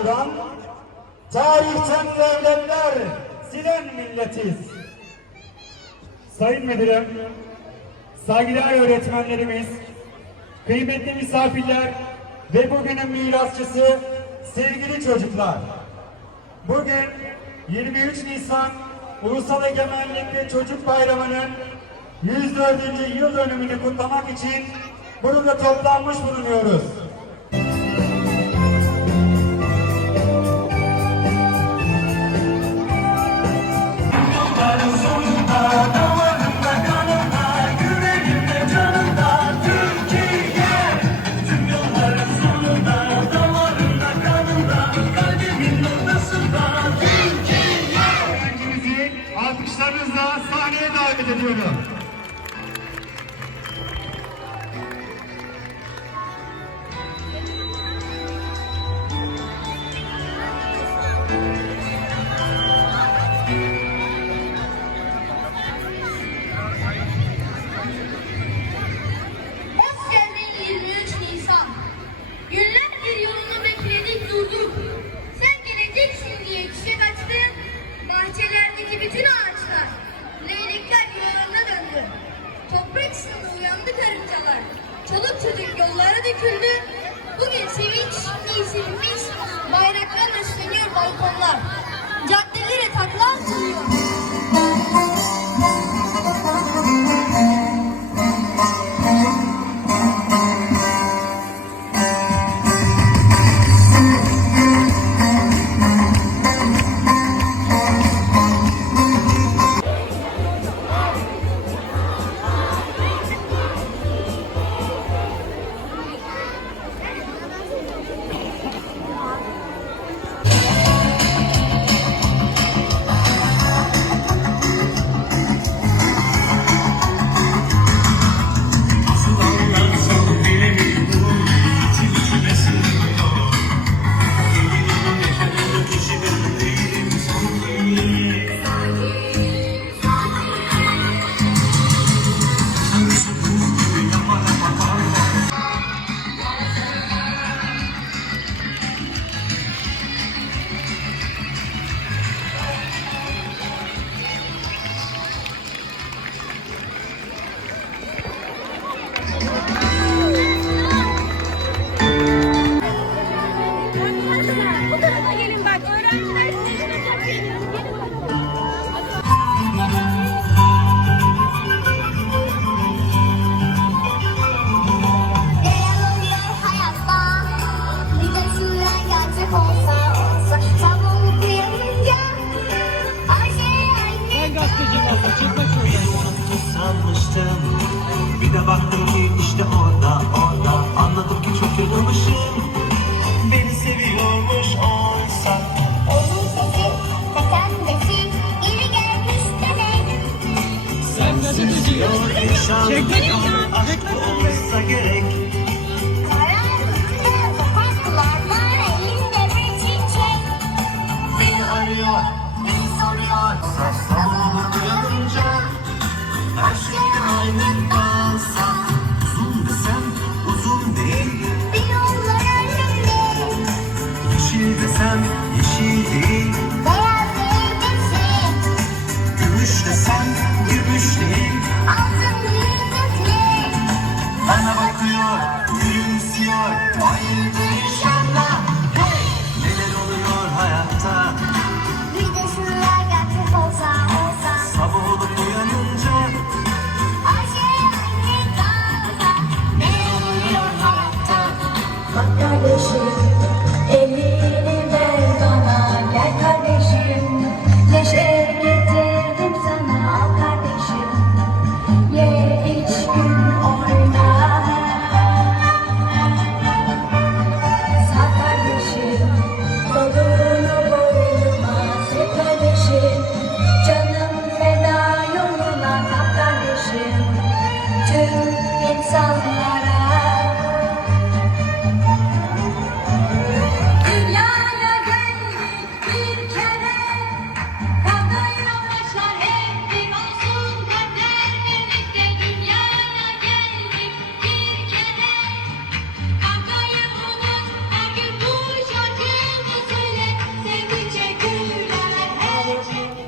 buradan. Tarihten devletler silen milletiz. Sayın Müdürüm, saygıdeğer öğretmenlerimiz, kıymetli misafirler ve bugünün mirasçısı sevgili çocuklar. Bugün 23 Nisan Ulusal Egemenlik ve Çocuk Bayramı'nın 104. yıl dönümünü kutlamak için burada toplanmış bulunuyoruz. താങ്കളുടെ ആവശ്യത്തിനോട് karıncalar. Çoluk çocuk yollara döküldü. Bugün sevinç giysilmiş bayraklarla süsleniyor balkonlar. Caddelere takla atılıyor. Sanmıştım Bir de baktım ki işte orada orada. Anladım ki çok yanılmışım Beni seviyormuş oysa. Onun sesi sesi? Geri gelmiş demek. Perişan Aşk olsa gerek Gümüşte sen, gümüş değil. Bana bakıyor, gülümsüyor. O iyiydi inşallah Hey! Oluyor hayatta? Bir de şunlar gerçek olsa, olsa. Sabah olup uyanınca. O şey gerçek Ne oluyor hayatta? Bak kardeşim.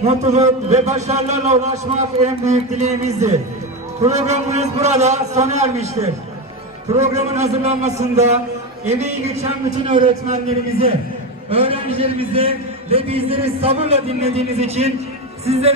Mutluluk ve başarılarla ulaşmak en büyük dileğimizdir. Programımız burada sona ermiştir. Programın hazırlanmasında emeği geçen bütün öğretmenlerimize, öğrencilerimize ve bizleri sabırla dinlediğiniz için sizlere